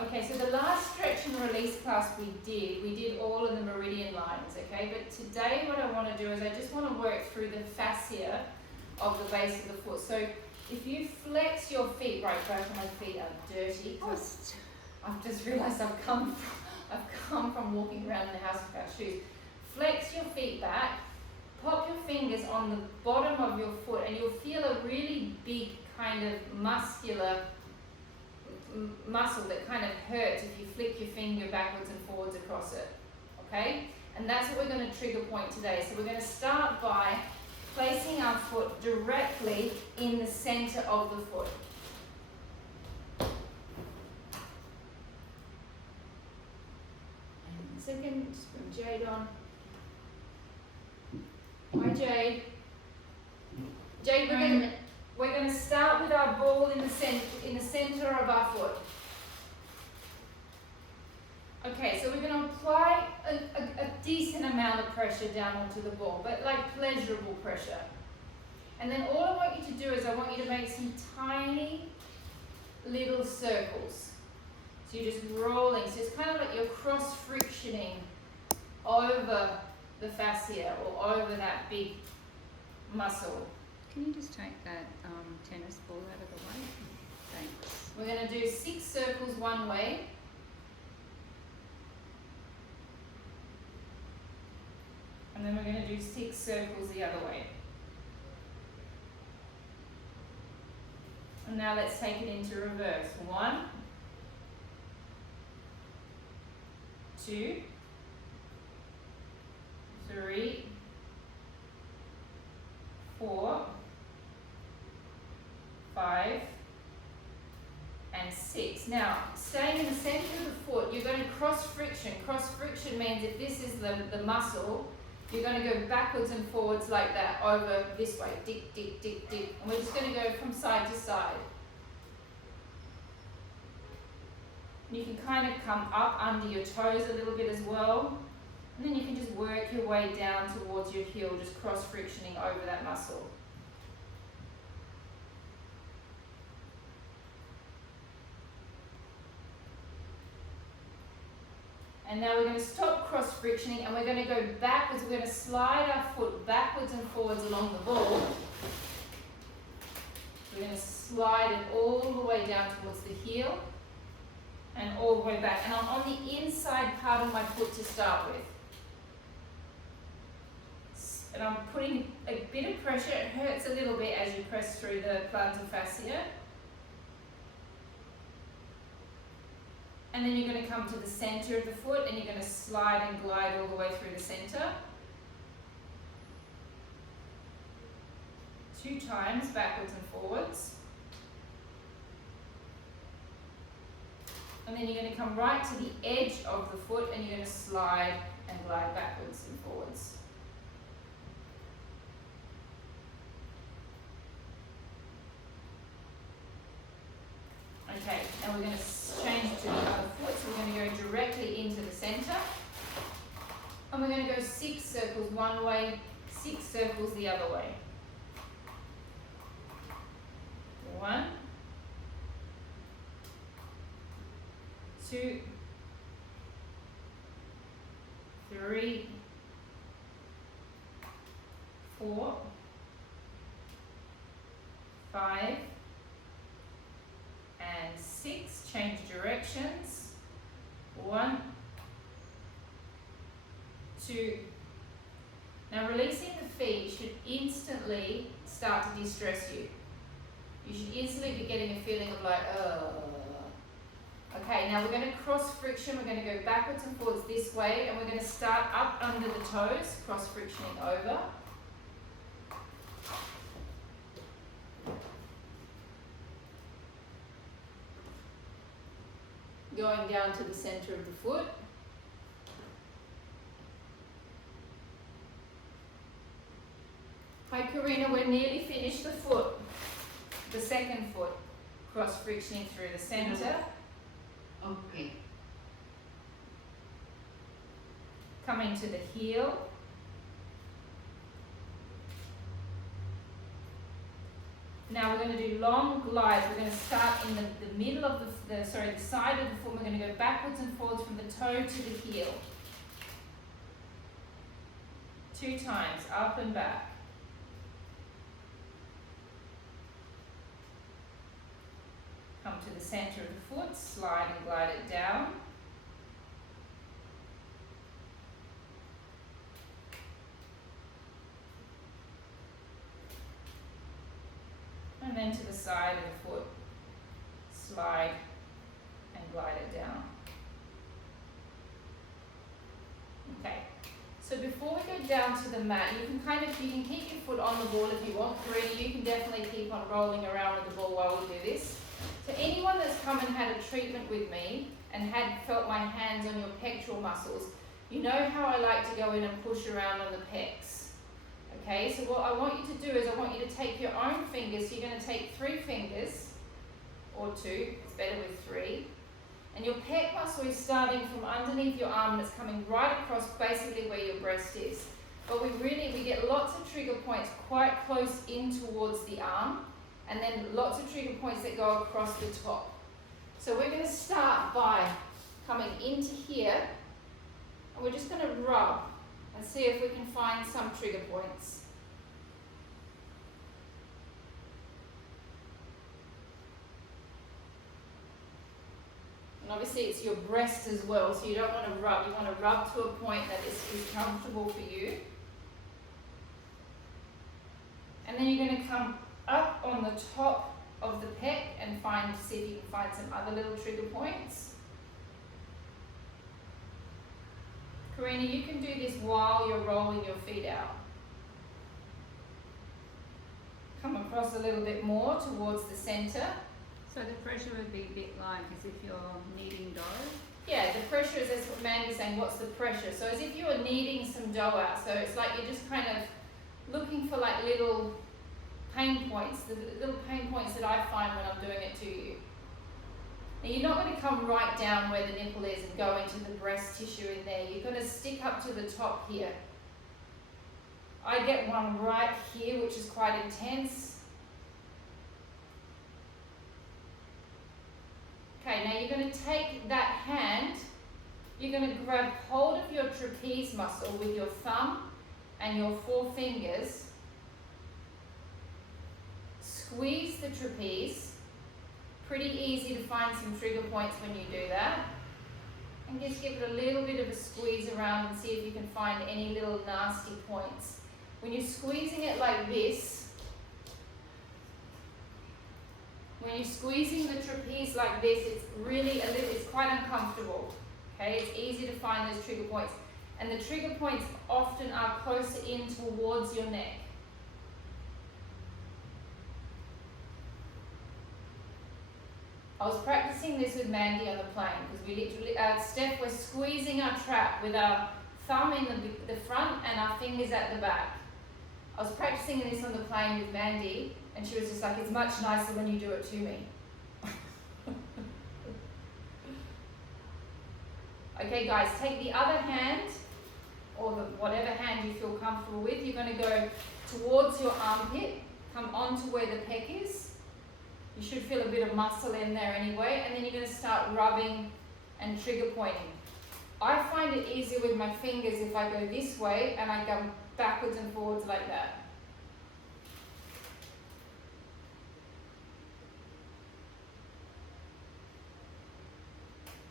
Okay, so the last stretch and release class we did all of the meridian lines, okay? But today what I want to do is I just want to work through the fascia of the base of the foot. So if you flex your feet, right, both of my feet are dirty. I've just realised I've come from walking around the house without shoes. Flex your feet back, pop your fingers on the bottom of your foot, and you'll feel a really big kind of muscular muscle that kind of hurts if you flick your finger backwards and forwards across it, okay? And that's what we're going to trigger point today. So we're going to start by placing our foot directly in the center of the foot. And a second, just bring Jade on. Hi Jade. Jade, we're going to start with our ball in the center of our foot. Okay, so we're going to apply a decent amount of pressure down onto the ball, but like pleasurable pressure. And then all I want you to do is I want you to make some tiny little circles. So you're just rolling. So it's kind of like you're cross-frictioning over the fascia or over that big muscle. Can you just take that tennis ball out of the way? Thanks. We're going to do 6 circles one way. And then we're going to do 6 circles the other way. And now let's take it into reverse. 1, 2, 3, 4, 5, and 6. Now, staying in the center of the foot, you're going to cross friction. Cross friction means if this is the muscle, you're going to go backwards and forwards like that over this way. Dick, dick, dick, dick. And we're just going to go from side to side. You can kind of come up under your toes a little bit as well. And then you can just work your way down towards your heel, just cross frictioning over that muscle. And now we're going to stop cross frictioning and we're going to go backwards. We're going to slide our foot backwards and forwards along the ball. We're going to slide it all the way down towards the heel and all the way back. And I'm on the inside part of my foot to start with. And I'm putting a bit of pressure. It hurts a little bit as you press through the plantar fascia. And then you're going to come to the center of the foot and you're going to slide and glide all the way through the center. 2 times, backwards and forwards. And then you're going to come right to the edge of the foot and you're going to slide and glide backwards and forwards. Okay, now we're going to change to the other foot, so we're going to go directly into the center. And we're going to go 6 circles one way, 6 circles the other way. 1, 2, 3, 4, 5, and 6. Change directions. 1, 2. Now releasing the feet should instantly start to de-stress you. You should instantly be getting a feeling of like, Okay, now we're going to cross friction. We're going to go backwards and forwards this way, and we're going to start up under the toes, cross frictioning over. Going down to the center of the foot. Hi Karina, we're nearly finished the foot. The second foot. Cross frictioning through the center. Okay. Coming to the heel. Now we're going to do long glides. We're going to start in the middle of the side of the foot. We're going to go backwards and forwards from the toe to the heel. 2 times, up and back. Come to the center of the foot, slide and glide it down. And then to the side of the foot, slide and glide it down. Okay, so before we go down to the mat, you can keep your foot on the ball if you want. Karina, you can definitely keep on rolling around with the ball while we do this. To anyone that's come and had a treatment with me and had felt my hands on your pectoral muscles, you know how I like to go in and push around on the pecs. Okay, so what I want you to do is I want you to take your own fingers. So you're going to take 3 fingers, or 2, it's better with 3. And your pec muscle is starting from underneath your arm and it's coming right across basically where your breast is. But we get lots of trigger points quite close in towards the arm, and then lots of trigger points that go across the top. So we're going to start by coming into here, and we're just going to rub and see if we can find some trigger points. And obviously it's your breast as well, so you don't want to rub. You want to rub to a point that is comfortable for you. And then you're going to come up on the top of the pec and see if you can find some other little trigger points. Karina, you can do this while you're rolling your feet out. Come across a little bit more towards the center. So the pressure would be a bit like as if you're kneading dough? Yeah, the pressure is, that's what Mandy's saying, what's the pressure? So as if you were kneading some dough out. So it's like you're just kind of looking for like little pain points, the little pain points that I find when I'm doing it to you. Now you're not going to come right down where the nipple is and go into the breast tissue in there. You're going to stick up to the top here. I get one right here, which is quite intense. Okay, now you're going to take that hand, you're going to grab hold of your trapeze muscle with your thumb and your 4 fingers. Squeeze the trapeze. Pretty easy to find some trigger points when you do that. And just give it a little bit of a squeeze around and see if you can find any little nasty points. When you're squeezing it like this, when you're squeezing the trapeze like this, it's quite uncomfortable. Okay, it's easy to find those trigger points. And the trigger points often are closer in towards your neck. I was practicing this with Mandy on the plane because we literally, Steph, we're squeezing our trap with our thumb in the front and our fingers at the back. I was practicing this on the plane with Mandy and she was just like, it's much nicer when you do it to me. Okay guys, take the other hand or whatever hand you feel comfortable with. You're going to go towards your armpit, come onto where the pec is. You should feel a bit of muscle in there anyway, and then you're going to start rubbing and trigger pointing. I find it easier with my fingers if I go this way and I go backwards and forwards like that.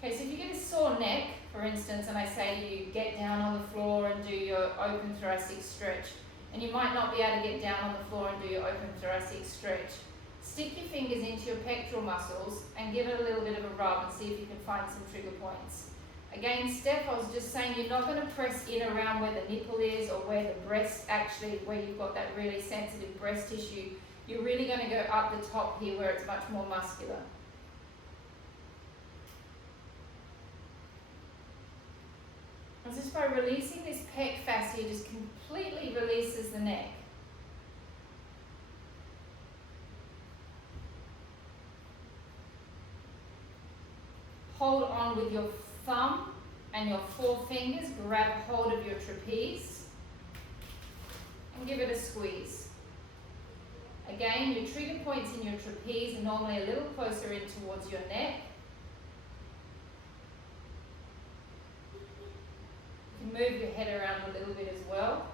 Okay, so if you get a sore neck, for instance, and I say to you, get down on the floor and do your open thoracic stretch, and you might not be able to get down on the floor and do your open thoracic stretch, stick your fingers into your pectoral muscles and give it a little bit of a rub and see if you can find some trigger points. Again, Steph, I was just saying you're not going to press in around where the nipple is or where the breast actually, where you've got that really sensitive breast tissue. You're really going to go up the top here where it's much more muscular. And just by releasing this pec fascia, just completely releases the neck. Hold on with your thumb and your 4 fingers, grab hold of your trapeze and give it a squeeze. Again, your trigger points in your trapeze are normally a little closer in towards your neck. You can move your head around a little bit as well.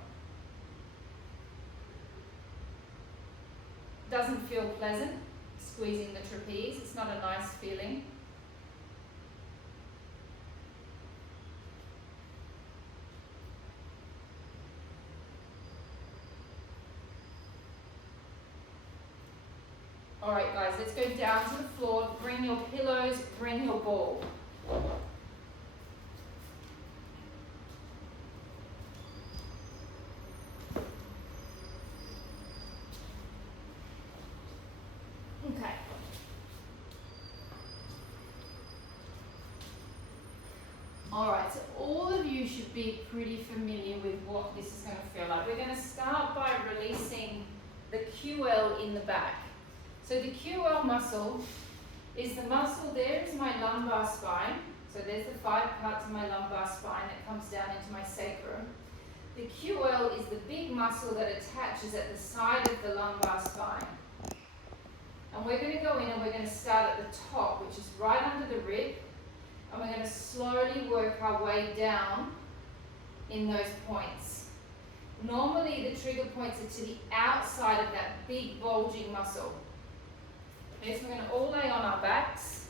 Doesn't feel pleasant, squeezing the trapeze. It's not a nice feeling. Alright guys, let's go down to the floor. Bring your pillows, bring your ball. Okay. Alright, so all of you should be pretty familiar with what this is going to feel like. We're going to start by releasing the QL in the back. So the QL muscle is the muscle, there is my lumbar spine. So there's the 5 parts of my lumbar spine that comes down into my sacrum. The QL is the big muscle that attaches at the side of the lumbar spine. And we're going to go in and we're going to start at the top, which is right under the rib. And we're going to slowly work our way down in those points. Normally the trigger points are to the outside of that big bulging muscle. Okay, so we're going to all lay on our backs.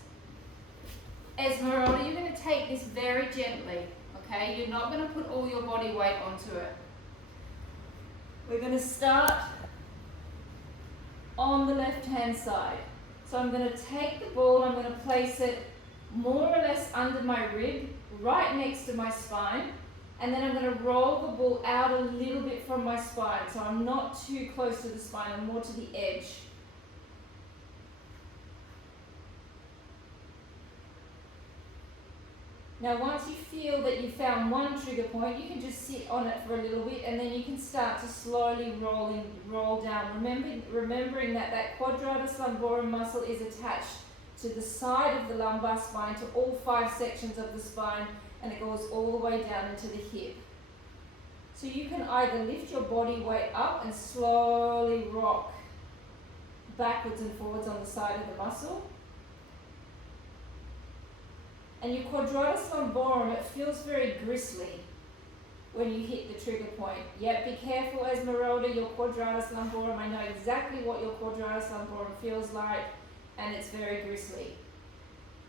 Esmeralda, you're going to take this very gently, okay? You're not going to put all your body weight onto it. We're going to start on the left-hand side. So I'm going to take the ball, I'm going to place it more or less under my rib, right next to my spine, and then I'm going to roll the ball out a little bit from my spine. So I'm not too close to the spine, I'm more to the edge. Now once you feel that you found one trigger point, you can just sit on it for a little bit and then you can start to slowly roll down. Remembering that that quadratus lumborum muscle is attached to the side of the lumbar spine, to all 5 sections of the spine, and it goes all the way down into the hip. So you can either lift your body weight up and slowly rock backwards and forwards on the side of the muscle. And your quadratus lumborum, it feels very gristly when you hit the trigger point. Yet be careful, Esmeralda, your quadratus lumborum, I know exactly what your quadratus lumborum feels like, and it's very gristly.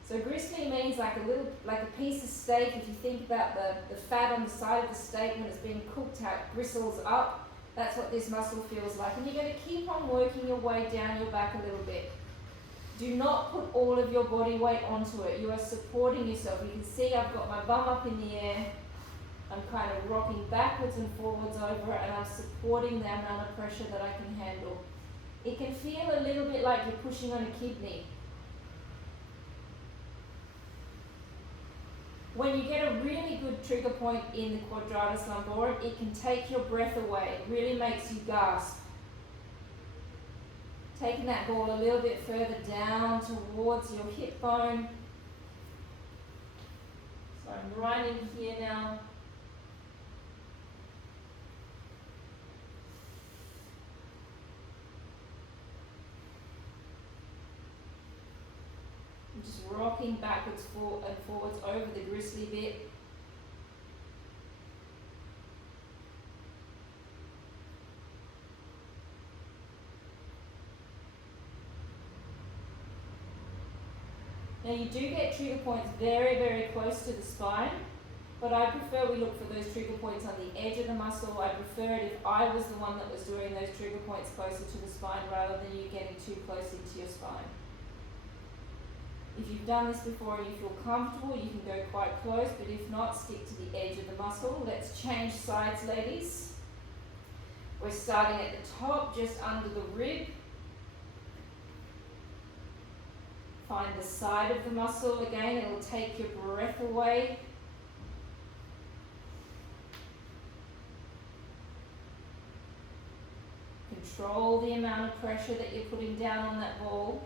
So gristly means like a piece of steak. If you think about the fat on the side of the steak when it's being cooked out, gristles up, that's what this muscle feels like. And you're going to keep on working your way down your back a little bit. Do not put all of your body weight onto it. You are supporting yourself. You can see I've got my bum up in the air. I'm kind of rocking backwards and forwards over it, and I'm supporting the amount of pressure that I can handle. It can feel a little bit like you're pushing on a kidney. When you get a really good trigger point in the quadratus lumborum, it can take your breath away. It really makes you gasp. Taking that ball a little bit further down towards your hip bone. So I'm right in here now. I'm just rocking backwards and forwards over the gristly bit. Now you do get trigger points very, very close to the spine, but I prefer we look for those trigger points on the edge of the muscle. I prefer it if I was the one that was doing those trigger points closer to the spine rather than you getting too close into your spine. If you've done this before and you feel comfortable, you can go quite close, but if not, stick to the edge of the muscle. Let's change sides, ladies. We're starting at the top, just under the rib. Find the side of the muscle again, it will take your breath away. Control the amount of pressure that you're putting down on that ball.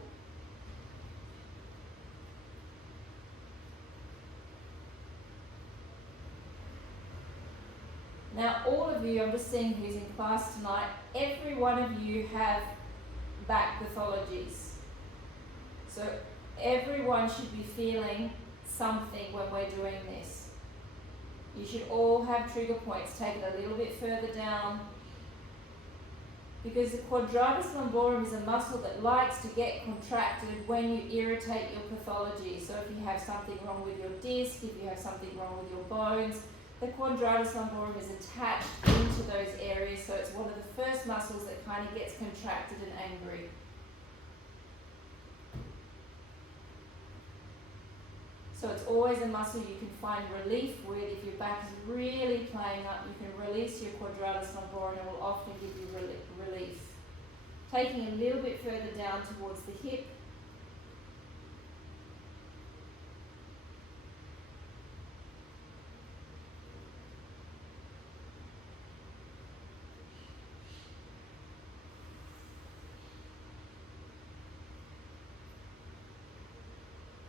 Now all of you, I'm just seeing who's in class tonight, every one of you have back pathologies. So everyone should be feeling something when we're doing this. You should all have trigger points. Take it a little bit further down. Because the quadratus lumborum is a muscle that likes to get contracted when you irritate your pathology. So if you have something wrong with your disc, if you have something wrong with your bones, the quadratus lumborum is attached into those areas, so it's one of the first muscles that kind of gets contracted and angry. So it's always a muscle you can find relief with. If your back is really playing up, you can release your quadratus lumborum and it will often give you relief. Taking a little bit further down towards the hip.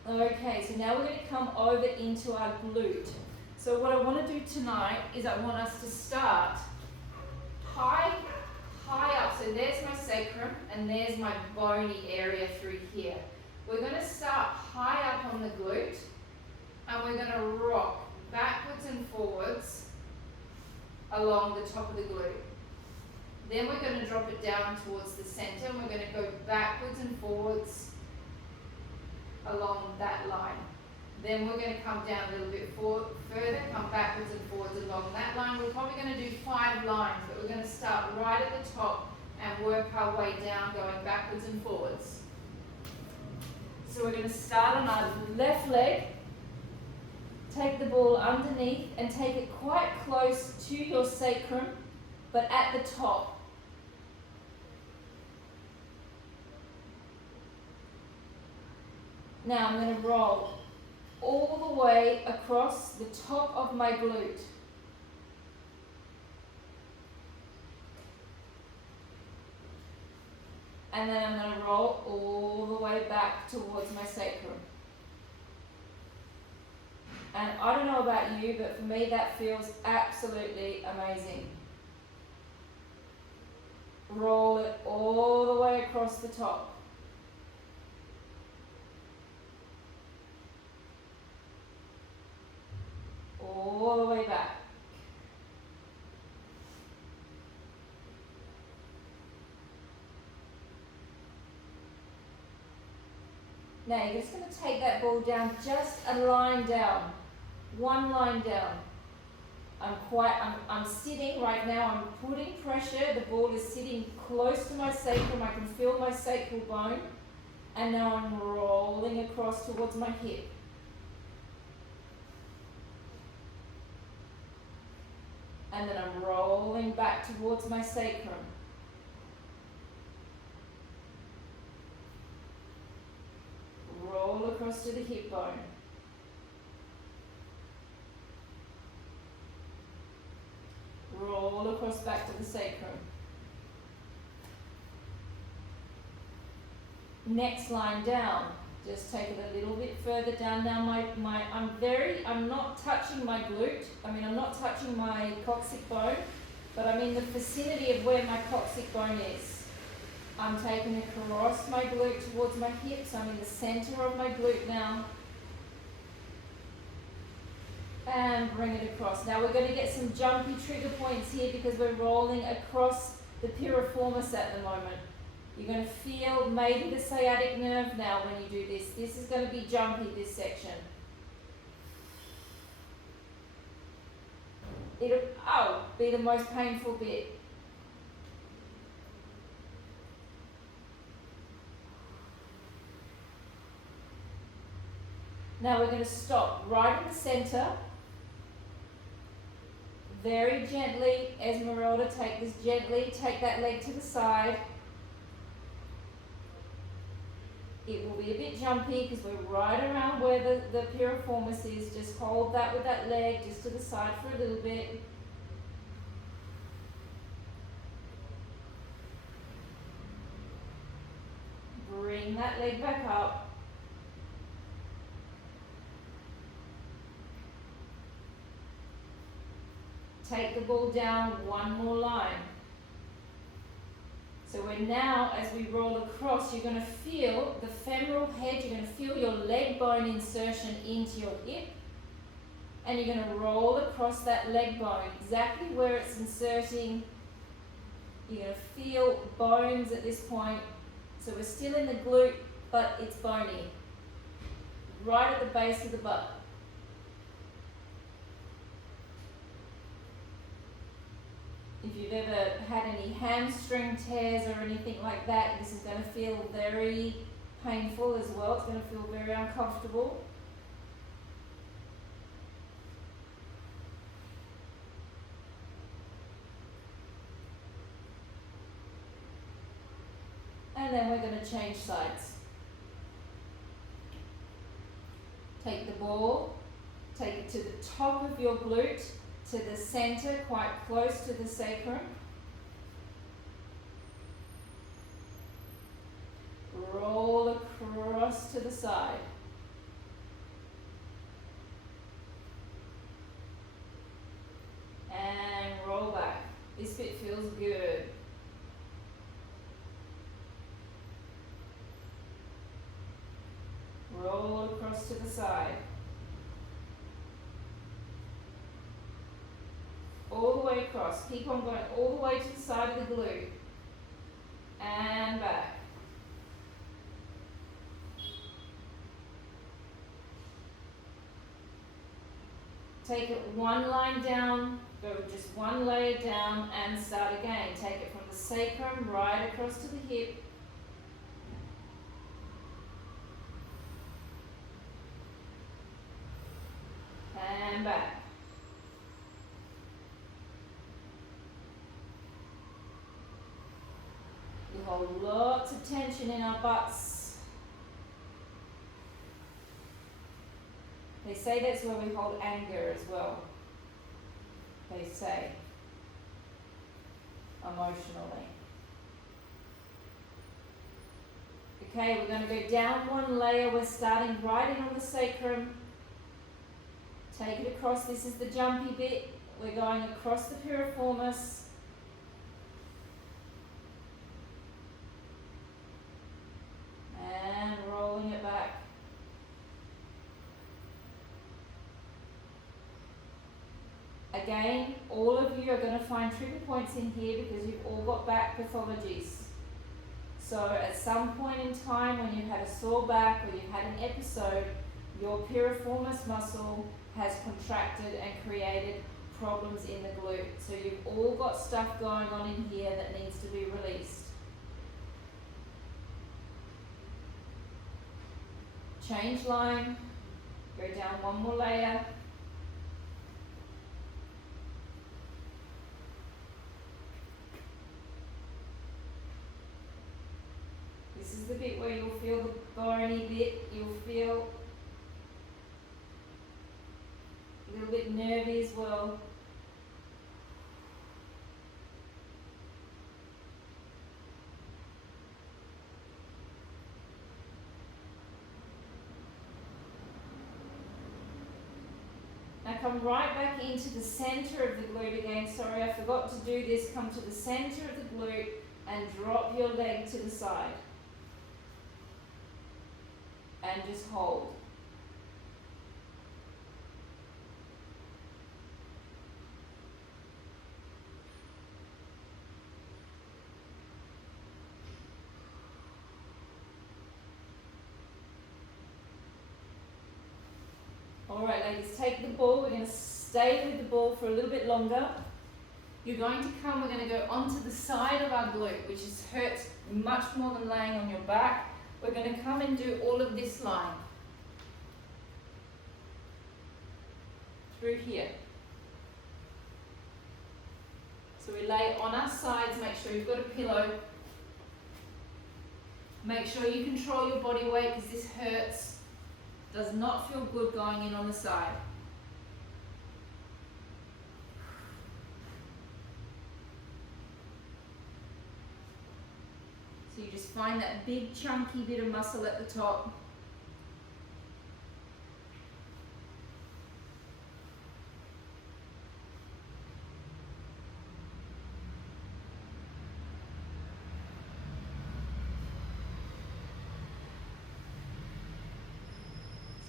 Okay, so now we're going to come over into our glute. So what I want to do tonight is I want us to start high up. So there's my sacrum and there's my bony area through here. We're going to start high up on the glute and we're going to rock backwards and forwards along the top of the glute. Then we're going to drop it down towards the center and we're going to go backwards and forwards along that line. Then we're going to come down a little bit further, come backwards and forwards along that line. We're probably going to do 5 lines, but we're going to start right at the top and work our way down, going backwards and forwards. So we're going to start on our left leg, take the ball underneath and take it quite close to your sacrum, but at the top. Now I'm going to roll all the way across the top of my glute. And then I'm going to roll all the way back towards my sacrum. And I don't know about you, but for me that feels absolutely amazing. Roll it all the way across the top. All the way back. Now you're just going to take that ball down just a line down. One line down. I'm sitting right now, I'm putting pressure, the ball is sitting close to my sacrum, I can feel my sacral bone, and now I'm rolling across towards my hip. And then I'm rolling back towards my sacrum. Roll across to the hip bone. Roll across back to the sacrum. Next line down. Just take it a little bit further down. Now I'm not touching my glute. I'm not touching my coccyx bone, but I'm in the vicinity of where my coccyx bone is. I'm taking across my glute towards my hips. I'm in the center of my glute now. And bring it across. Now we're going to get some jumpy trigger points here because we're rolling across the piriformis at the moment. You're going to feel maybe the sciatic nerve now when you do this. This is going to be jumpy, this section. It'll be the most painful bit. Now we're going to stop right in the center. Very gently, Esmeralda, take this gently, take that leg to the side. It will be a bit jumpy because we're right around where the piriformis is. Just hold that with that leg just to the side for a little bit. Bring that leg back up. Take the ball down one more line. So we're now, as we roll across, you're going to feel the femoral head, you're going to feel your leg bone insertion into your hip, and you're going to roll across that leg bone, exactly where it's inserting. You're going to feel bones at this point. So we're still in the glute, but it's bony, right at the base of the butt. If you've ever had any hamstring tears or anything like that, this is going to feel very painful as well. It's going to feel very uncomfortable. And then we're going to change sides. Take the ball, take it to the top of your glute, to the center, quite close to the sacrum. Roll across to the side. And roll back. This bit feels good. Roll across to the side. All the way across. Keep on going all the way to the side of the glute. And back. Take it one line down, go just one layer down and start again. Take it from the sacrum right across to the hip. And back. We hold lots of tension in our butts. They say that's where we hold anger as well. They say, emotionally. Okay, we're going to go down one layer. We're starting right in on the sacrum. Take it across. This is the jumpy bit. We're going across the piriformis. And rolling it back. Again, all of you are going to find trigger points in here because you've all got back pathologies. So at some point in time when you've had a sore back or you've had an episode, your piriformis muscle has contracted and created problems in the glute. So you've all got stuff going on in here that needs to be released. Change line, go down one more layer. This is the bit where you'll feel the bony bit, you'll feel a little bit nervy as well. Now come right back into the center of the glute again. Sorry, I forgot to do this. Come to the center of the glute and drop your leg to the side. And just hold. All right, ladies, take the ball. We're going to stay with the ball for a little bit longer. You're going to come, we're going to go onto the side of our glute, which hurts much more than laying on your back. We're going to come and do all of this line. Through here. So we lay on our sides, make sure you've got a pillow. Make sure you control your body weight because this hurts. Does not feel good going in on the side. So you just find that big chunky bit of muscle at the top.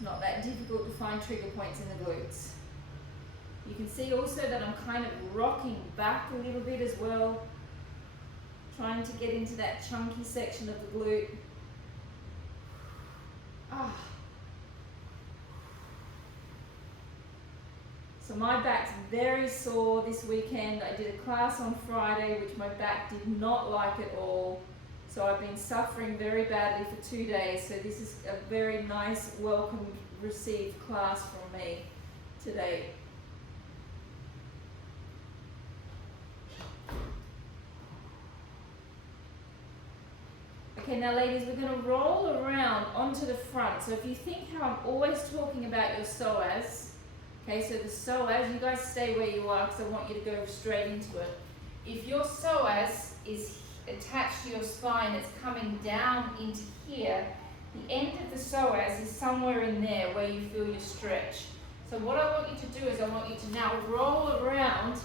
It's not that difficult to find trigger points in the glutes. You can see also that I'm kind of rocking back a little bit as well, trying to get into that chunky section of the glute. Ah. So my back's very sore this weekend. I did a class on Friday, which my back did not like at all. So I've been suffering very badly for 2 days. So this is a very nice, welcome, received class from me today. Okay, now ladies, we're going to roll around onto the front. So if you think how I'm always talking about your psoas, okay, so the psoas, you guys stay where you are because I want you to go straight into it. If your psoas is attached to your spine, it's coming down into here, the end of the psoas is somewhere in there where you feel your stretch. So what I want you to do is I want you to now roll around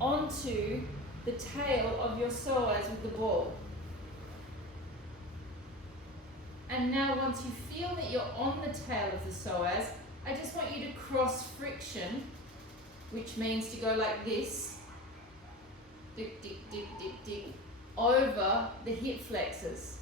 onto the tail of your psoas with the ball. And now once you feel that you're on the tail of the psoas, I just want you to cross friction, which means to go like this, dig, dig, dig, dig, dig, over the hip flexors.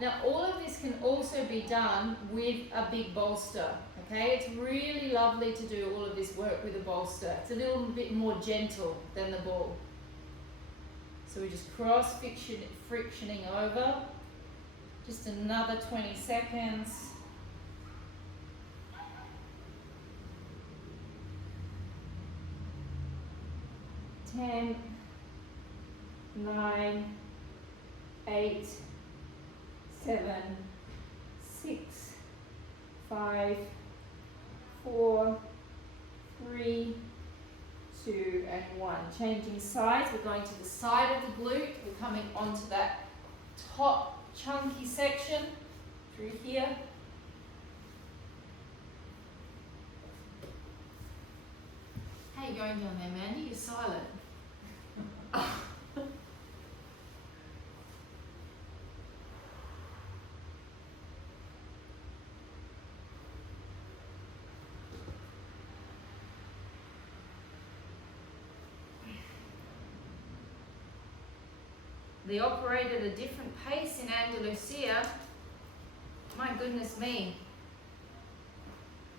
Now all of this can also be done with a big bolster, okay? It's really lovely to do all of this work with a bolster. It's a little bit more gentle than the ball. So we're just cross frictioning over. Just another 20 seconds. 10, 9, 8, 7, 6, 5, 4, 3, 2, and 1. Changing sides, we're going to the side of the glute. We're coming onto that top chunky section through here. How you going down there, Mandy? You're silent. They operate at a different pace in Andalusia. My goodness me.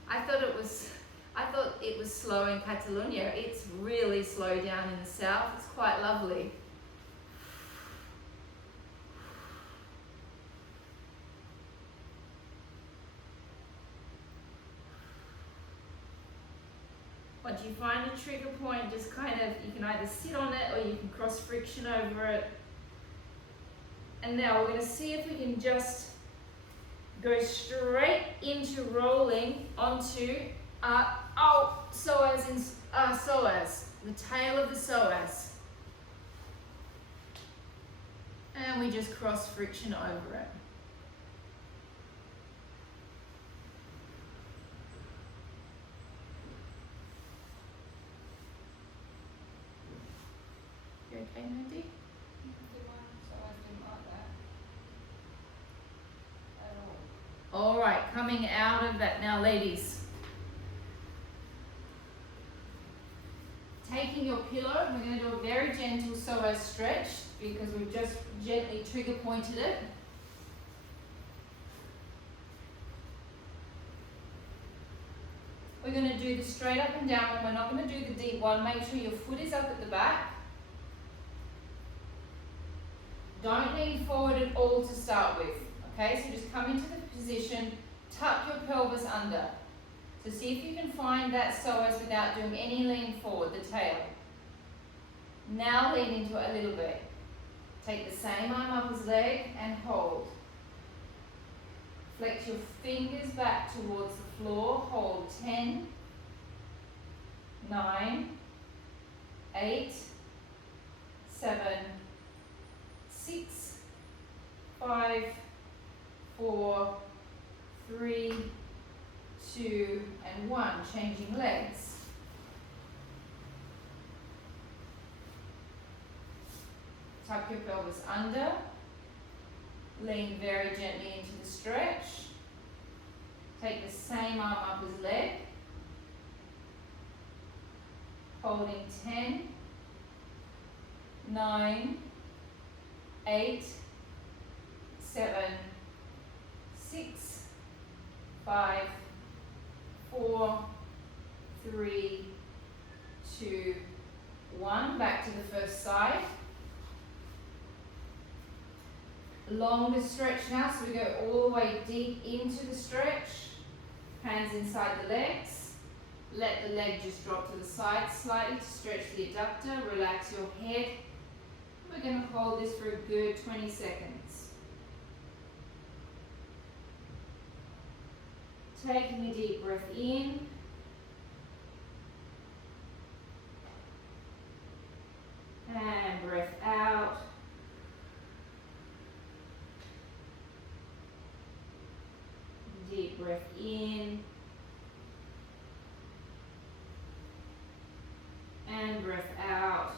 I thought it was slow in Catalonia. It's really slow down in the south. It's quite lovely. Once you find a trigger point, just kind of, you can either sit on it or you can cross friction over it. And now we're going to see if we can just go straight into rolling onto psoas, the tail of the psoas. And we just cross friction over it. You okay, Mandy? All right, coming out of that now, ladies. Taking your pillow, we're going to do a very gentle psoas stretch because we've just gently trigger pointed it. We're going to do the straight up and down one. We're not going to do the deep one. Make sure your foot is up at the back. Don't lean forward at all to start with. Okay, so just come into the position, tuck your pelvis under. So see if you can find that psoas without doing any lean forward, the tail. Now lean into it a little bit. Take the same arm up as leg and hold. Flex your fingers back towards the floor. Hold 10, 9, 8, 7, 6, 5, 4, 3, 2, and 1. Changing legs. tuck your pelvis under. Lean very gently into the stretch. Take the same arm up as leg. Holding 10, 9, 8, 7, 6, 5, 4, 3, 2, 1. Back to the first side. Longer stretch now, so we go all the way deep into the stretch. Hands inside the legs. Let the leg just drop to the side slightly to stretch the adductor. Relax your head. We're going to hold this for a good 20 seconds. Taking a deep breath in. And breath out. Deep breath in. And breath out.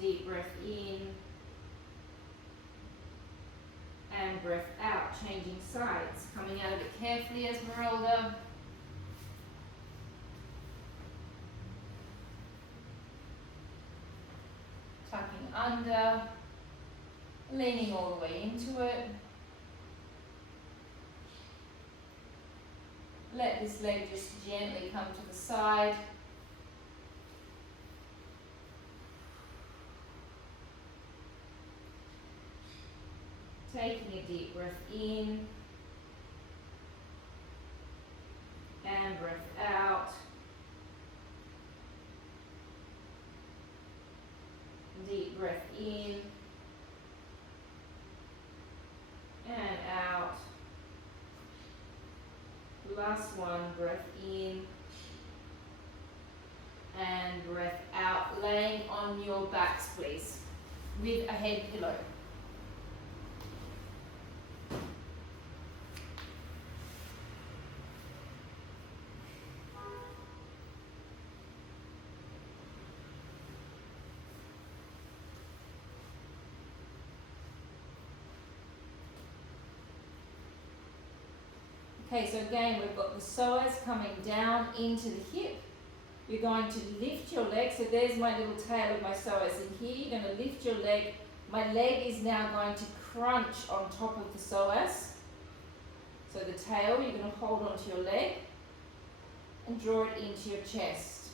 Deep breath in. And breath out. Changing sides. Coming out of it carefully, Esmeralda. Tucking under. Leaning all the way into it. Let this leg just gently come to the side. Taking a deep breath in and breath out. Deep breath in and out. Last one, breath in and breath out. Laying on your backs, please, with a head pillow. Okay, so again, we've got the psoas coming down into the hip. You're going to lift your leg. So there's my little tail of my psoas. And here you're going to lift your leg. My leg is now going to crunch on top of the psoas. So the tail, you're going to hold onto your leg and draw it into your chest.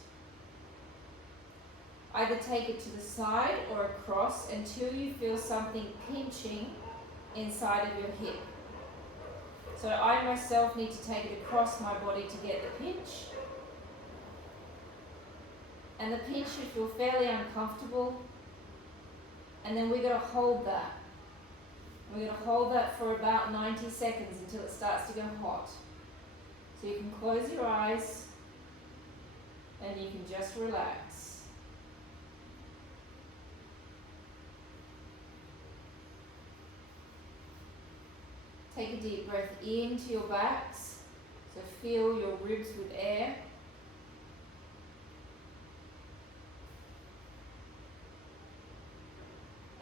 Either take it to the side or across until you feel something pinching inside of your hip. So I myself need to take it across my body to get the pinch. And the pinch should feel fairly uncomfortable. And then we're going to hold that. We're going to hold that for about 90 seconds until it starts to go hot. So you can close your eyes and you can just relax. Take a deep breath into your backs, so fill your ribs with air.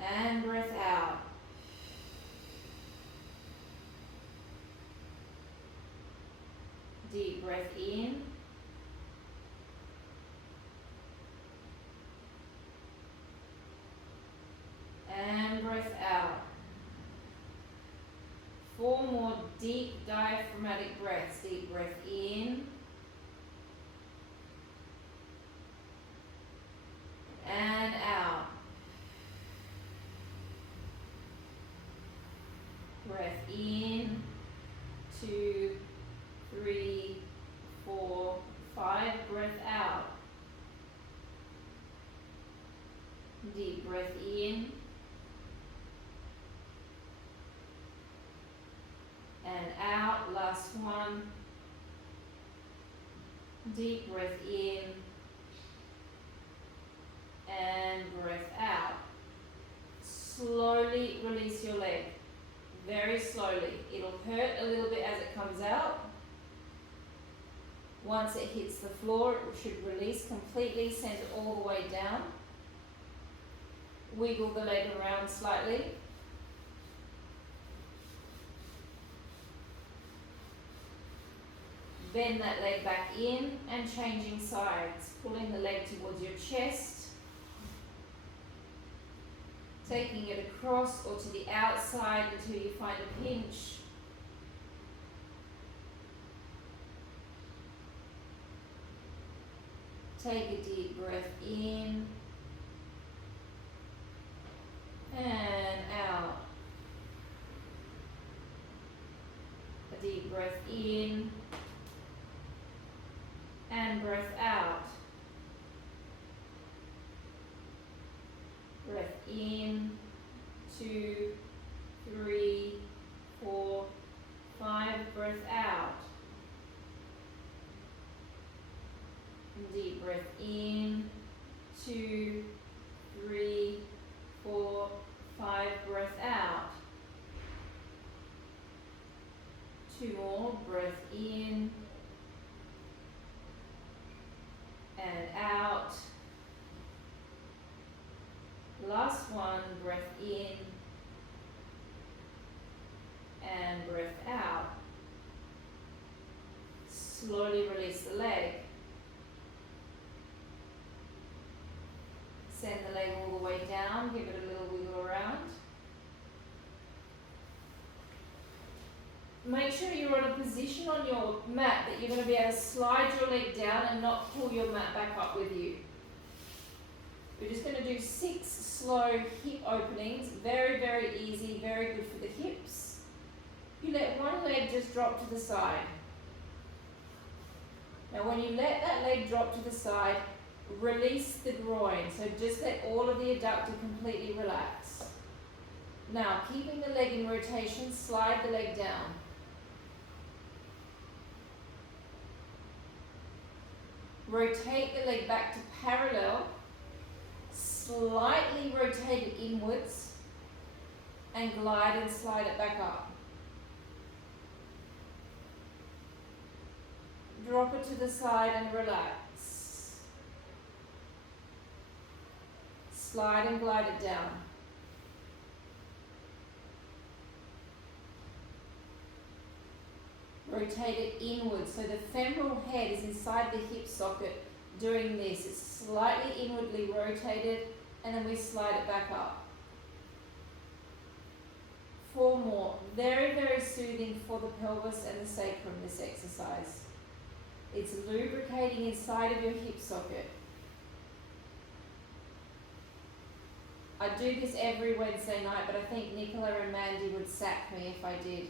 And breath out. Deep breath in. And breath out. 4 more deep diaphragmatic breaths. Deep breath in. And out. Breath in. 2, 3, 4, 5. Breath out. Deep breath in. And out. Last one. Deep breath in. And breath out. Slowly release your leg. Very slowly. It'll hurt a little bit as it comes out. Once it hits the floor, it should release completely, send it all the way down. Wiggle the leg around slightly. Bend that leg back in and changing sides, pulling the leg towards your chest, taking it across or to the outside until you find a pinch. Take a deep breath in and out. A deep breath in and breath out. Breath in, 2, 3, 4, 5. Breath out. Deep breath in, 2, 3, 4, 5. Breath out. 2 more. Breath in and out. Last one. Breath in and breath out. Slowly release the leg. Send the leg all the way down, give it a little wiggle around. Make sure you're on a position on your mat that you're going to be able to slide your leg down and not pull your mat back up with you. We're just going to do 6 slow hip openings, very, very easy, very good for the hips. You let one leg just drop to the side. Now when you let that leg drop to the side, release the groin, so just let all of the adductor completely relax. Now, keeping the leg in rotation, slide the leg down. Rotate the leg back to parallel, slightly rotate it inwards, and glide and slide it back up. Drop it to the side and relax. Slide and glide it down. Rotate it inwards, so the femoral head is inside the hip socket doing this. It's slightly inwardly rotated, and then we slide it back up. 4 more. Very, very soothing for the pelvis and the sacrum, this exercise. It's lubricating inside of your hip socket. I do this every Wednesday night, but I think Nicola and Mandy would sack me if I did.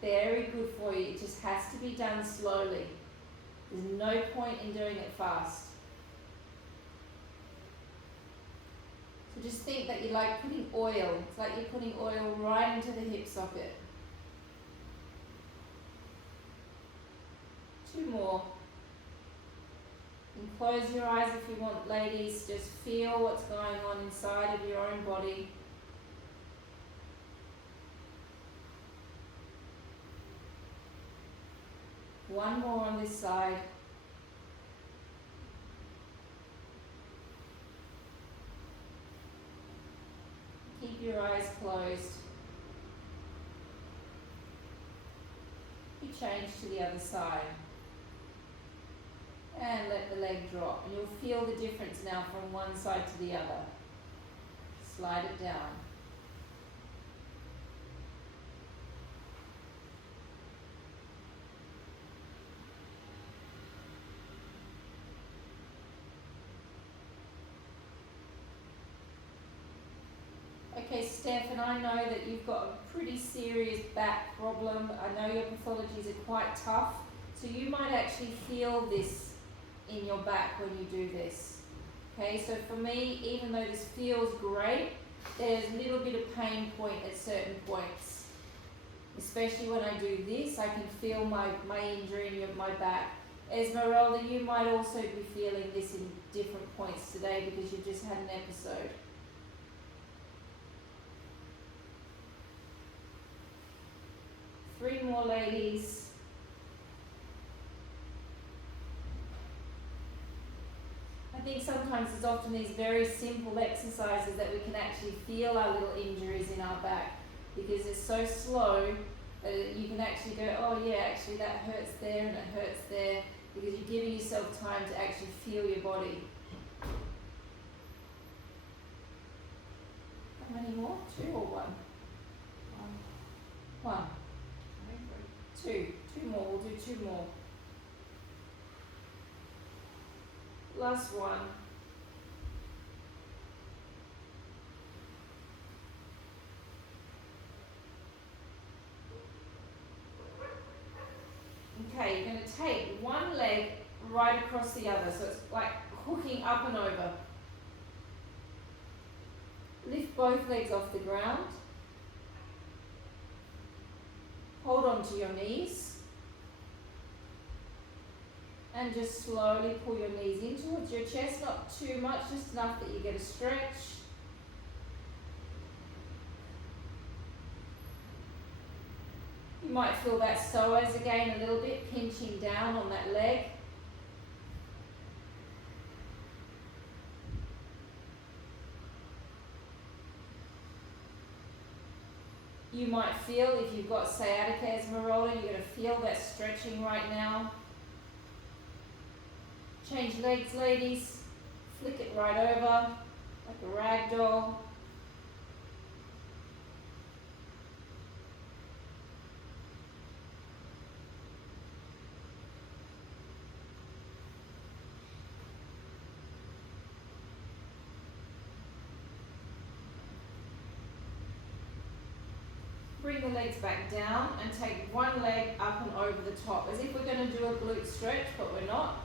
Very good for you. It just has to be done slowly. There's no point in doing it fast. So just think that you're like putting oil. It's like you're putting oil right into the hip socket. 2 more. And close your eyes if you want, ladies. Just feel what's going on inside of your own body. One more on this side. Keep your eyes closed. You change to the other side. And let the leg drop. And you'll feel the difference now from one side to the other. Slide it down. Okay, Steph, and I know that you've got a pretty serious back problem. I know your pathologies are quite tough, so you might actually feel this in your back when you do this. Okay, so for me, even though this feels great, there's a little bit of pain point at certain points. Especially when I do this, I can feel my injury in my back. Esmeralda, you might also be feeling this in different points today because you've just had an episode. 3 more, ladies. I think sometimes it's often these very simple exercises that we can actually feel our little injuries in our back, because it's so slow that you can actually go, oh yeah, actually that hurts there and it hurts there, because you're giving yourself time to actually feel your body. How many more? 2 or 1? 1. 2. 2 more. We'll do 2 more. Last one. Okay, you're going to take one leg right across the other, so it's like hooking up and over. Lift both legs off the ground. Hold on to your knees. And just slowly pull your knees in towards your chest, not too much, just enough that you get a stretch. You might feel that psoas again a little bit, pinching down on that leg. You might feel, if you've got sciatica esmeralda, you're going to feel that stretching right now. Change legs, ladies. Flick it right over, like a rag doll. Bring the legs back down and take one leg up and over the top, as if we're going to do a glute stretch, but we're not.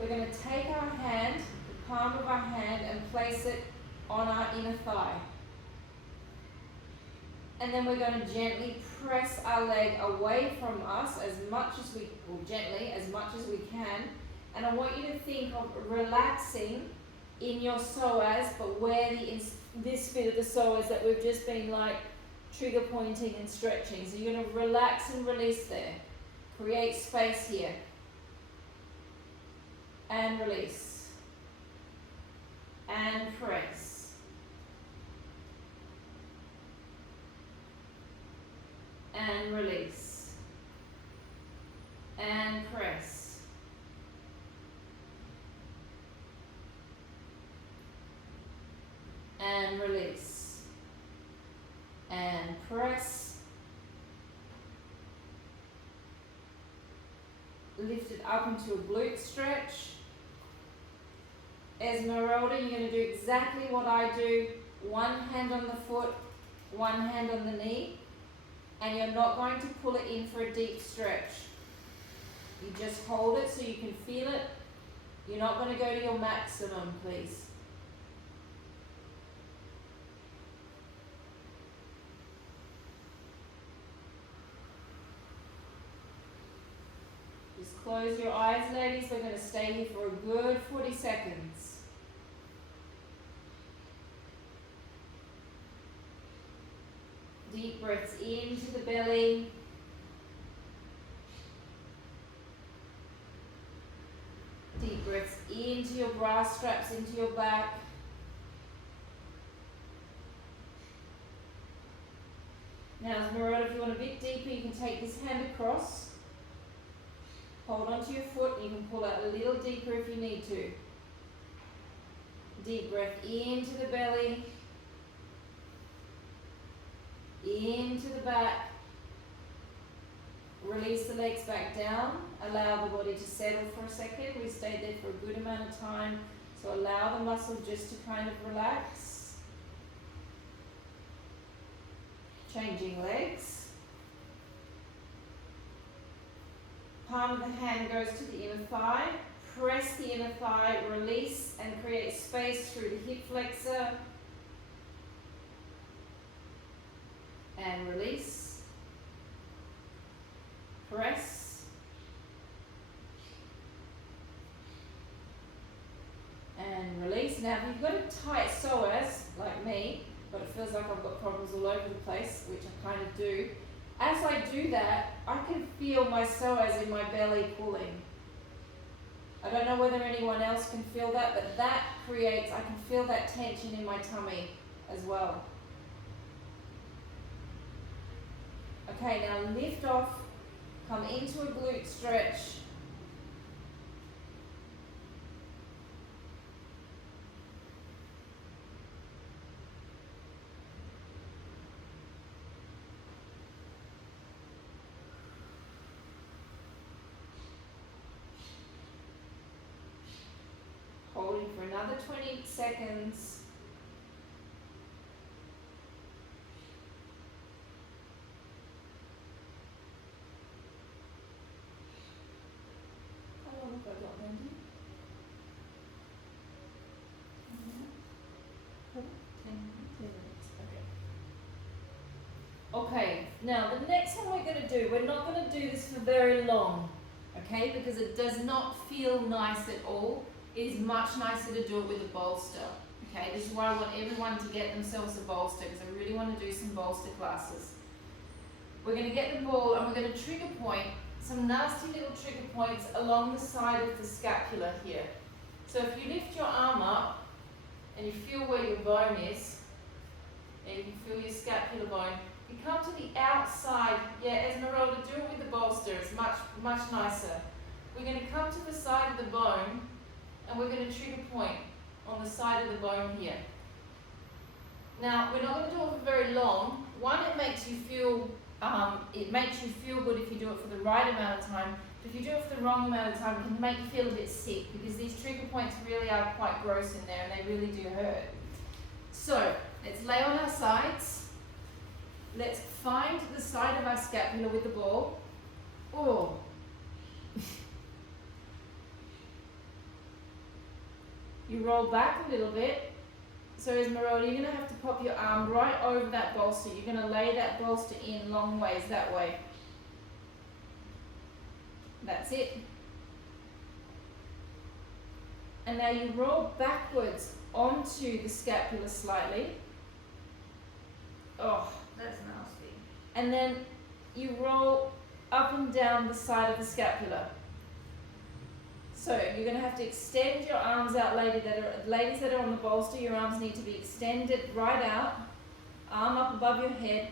We're going to take our hand, the palm of our hand, and place it on our inner thigh. And then we're going to gently press our leg away from us as much as we, or gently, as much as we can. And I want you to think of relaxing in your psoas, but where this bit of the psoas that we've just been like trigger pointing and stretching. So you're going to relax and release there. Create space here. And release. And press. And release. And press. And release. And press. Lift it up into a glute stretch. Esmeralda, you're going to do exactly what I do. One hand on the foot, one hand on the knee, and you're not going to pull it in for a deep stretch. You just hold it so you can feel it. You're not going to go to your maximum, please. Just close your eyes, ladies. We're going to stay here for a good 40 seconds. Deep breaths into the belly. Deep breaths into your bra straps, into your back. Now, Esmeralda, if you want a bit deeper, you can take this hand across. Hold onto your foot, and you can pull out a little deeper if you need to. Deep breath into the belly. Into the back. Release the legs back down. Allow the body to settle for a second. We stayed there for a good amount of time, so allow the muscle just to kind of relax. Changing legs. Palm of the hand goes to the inner thigh. Press the inner thigh, release, and create space through the hip flexor. And release. Press. And release. Now, if you've got a tight psoas, like me, but it feels like I've got problems all over the place, which I kind of do, as I do that, I can feel my psoas in my belly pulling. I don't know whether anyone else can feel that, but that creates, I can feel that tension in my tummy as well. Okay, now lift off, come into a glute stretch. Holding for another 20 seconds. How long have I got, Mandy? 10 minutes. Okay, now the next one we're going to do, we're not going to do this for very long, okay, because it does not feel nice at all. It is much nicer to do it with a bolster. Okay, this is why I want everyone to get themselves a bolster, because I really want to do some bolster classes. We're going to get the ball and we're going to trigger point some nasty little trigger points along the side of the scapula here. So if you lift your arm up and you feel where your bone is, and you can feel your scapular bone, you come to the outside. Yeah, Esmeralda, do it with the bolster. It's much nicer. We're going to come to the side of the bone and we're going to trigger point on the side of the bone here. Now, we're not going to do it for very long. One, it makes you feel good if you do it for the right amount of time. But if you do it for the wrong amount of time, it can make you feel a bit sick, because these trigger points really are quite gross in there and they really do hurt. So, let's lay on our sides. Let's find the side of our scapula with the ball. Oh. You roll back a little bit. So Esmeralda, you're going to have to pop your arm right over that bolster. You're going to lay that bolster in long ways that way. That's it. And now you roll backwards onto the scapula slightly. Oh, that's nasty. And then you roll up and down the side of the scapula. So you're going to have to extend your arms out, ladies that are on the bolster. Your arms need to be extended right out, arm up above your head,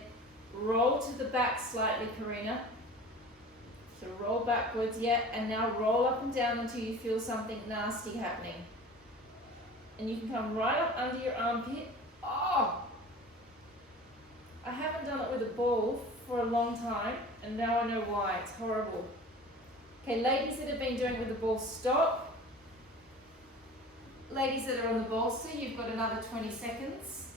roll to the back slightly, Karina. So roll backwards, yeah, and now roll up and down until you feel something nasty happening. And you can come right up under your armpit. Oh! I haven't done it with a ball for a long time, and now I know why. It's horrible. Okay, ladies that have been doing it with the ball, stop. Ladies that are on the bolster, you've got another 20 seconds.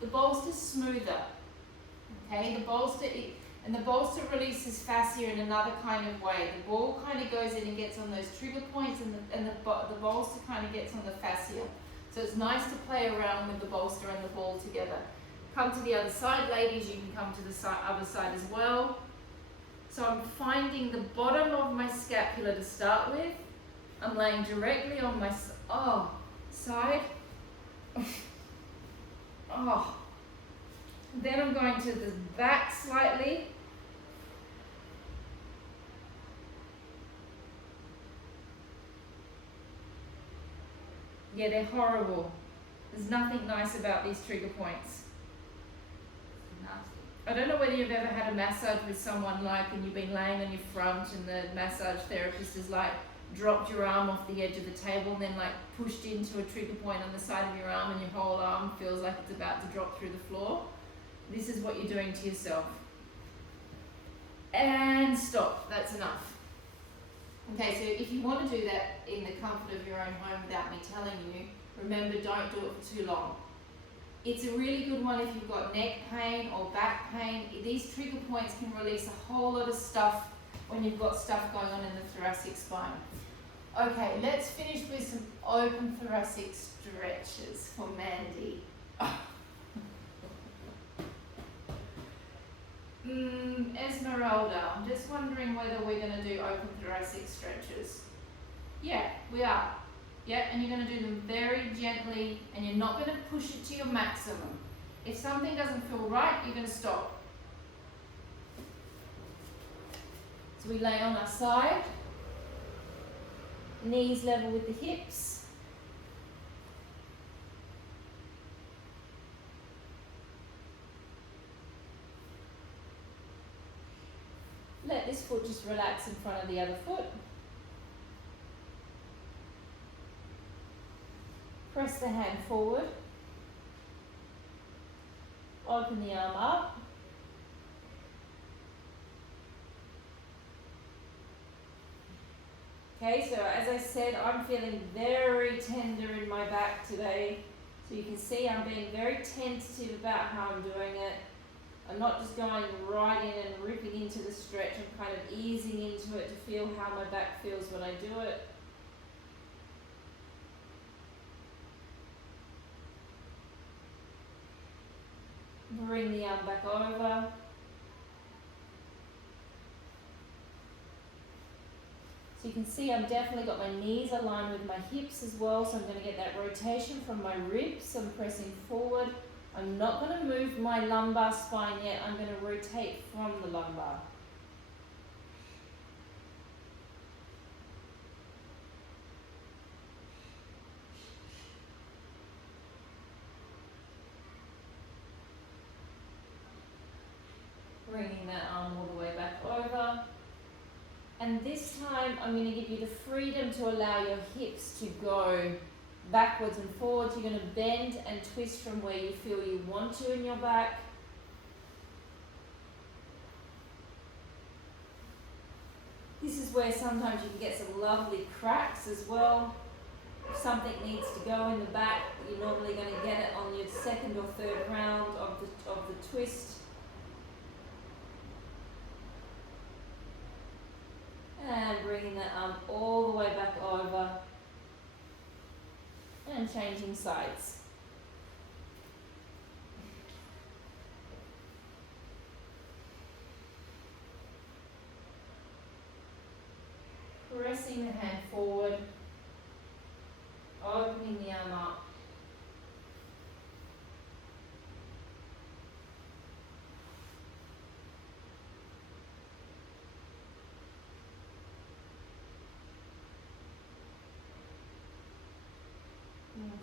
The bolster's smoother. Okay, the bolster releases fascia in another kind of way. The ball kind of goes in and gets on those trigger points, and the bolster kind of gets on the fascia. So it's nice to play around with the bolster and the ball together. Come to the other side, ladies. You can come to the other side as well. So I'm finding the bottom of my scapula to start with. I'm laying directly on my side. Oh. Then I'm going to the back slightly. Yeah, they're horrible. There's nothing nice about these trigger points. I don't know whether you've ever had a massage with someone and you've been laying on your front and the massage therapist has dropped your arm off the edge of the table and then pushed into a trigger point on the side of your arm, and your whole arm feels like it's about to drop through the floor. This is what you're doing to yourself. And stop. That's enough. Okay, so if you want to do that in the comfort of your own home without me telling you, remember, don't do it for too long. It's a really good one if you've got neck pain or back pain. These trigger points can release a whole lot of stuff when you've got stuff going on in the thoracic spine. Okay, let's finish with some open thoracic stretches for Mandy. Esmeralda, I'm just wondering whether we're going to do open thoracic stretches. Yeah, we are. Yeah, and you're going to do them very gently, and you're not going to push it to your maximum. If something doesn't feel right, you're going to stop. So we lay on our side, knees level with the hips. Let this foot just relax in front of the other foot. Press the hand forward. Open the arm up. Okay, so as I said, I'm feeling very tender in my back today. So you can see I'm being very tentative about how I'm doing it. I'm not just going right in and ripping into the stretch. I'm kind of easing into it to feel how my back feels when I do it. Bring the arm back over. So you can see I've definitely got my knees aligned with my hips as well, so I'm going to get that rotation from my ribs. I'm pressing forward. I'm not going to move my lumbar spine yet. I'm going to rotate from the lumbar. Bringing that arm all the way back over. And this time I'm going to give you the freedom to allow your hips to go backwards and forwards. You're going to bend and twist from where you feel you want to in your back. This is where sometimes you can get some lovely cracks as well. If something needs to go in the back, you're normally going to get it on your second or third round of the twist. And bringing that arm all the way back over and changing sides. Pressing the hand forward, opening the arm up.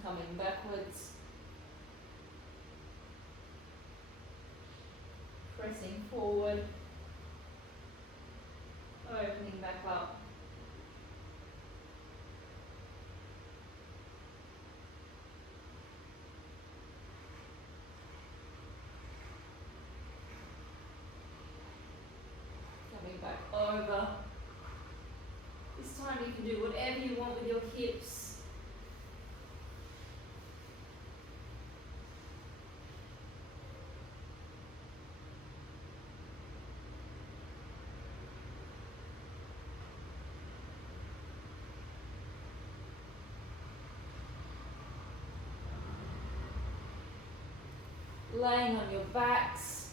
Coming backwards, pressing forward, opening back up. Coming back over. This time you can do whatever you want with your hips. Laying on your backs.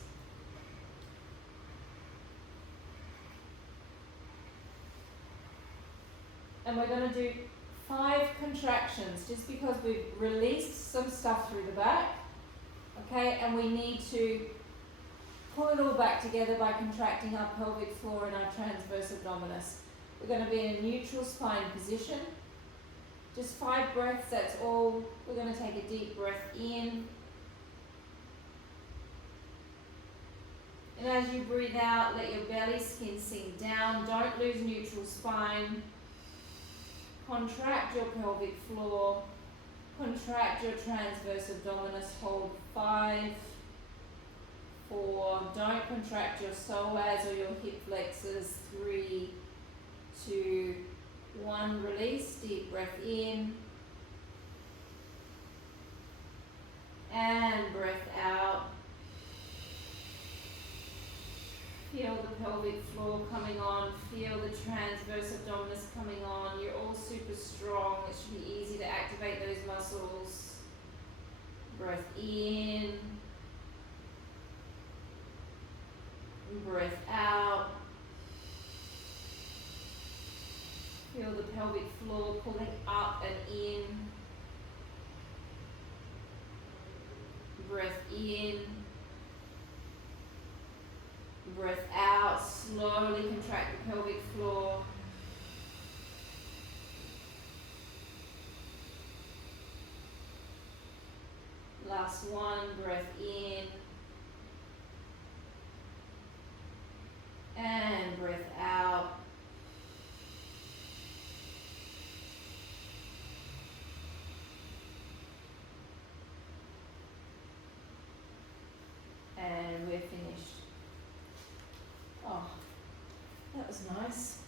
And we're going to do 5 contractions just because we've released some stuff through the back. Okay, and we need to pull it all back together by contracting our pelvic floor and our transverse abdominis. We're going to be in a neutral spine position. Just 5 breaths, that's all. We're going to take a deep breath in. And as you breathe out, let your belly skin sink down. Don't lose neutral spine. Contract your pelvic floor. Contract your transverse abdominis. Hold 5, 4. Don't contract your psoas or your hip flexors. 3, 2, 1. Release. Deep breath in. And breath out. Feel the pelvic floor coming on, feel the transverse abdominis coming on. You're all super strong. It should be easy to activate those muscles. Breath in. Breath out. Feel the pelvic floor pulling up and in. Breath in, breath out, slowly contract the pelvic floor. Last one, breath in. And breath out. And we're finished. Oh, that was nice.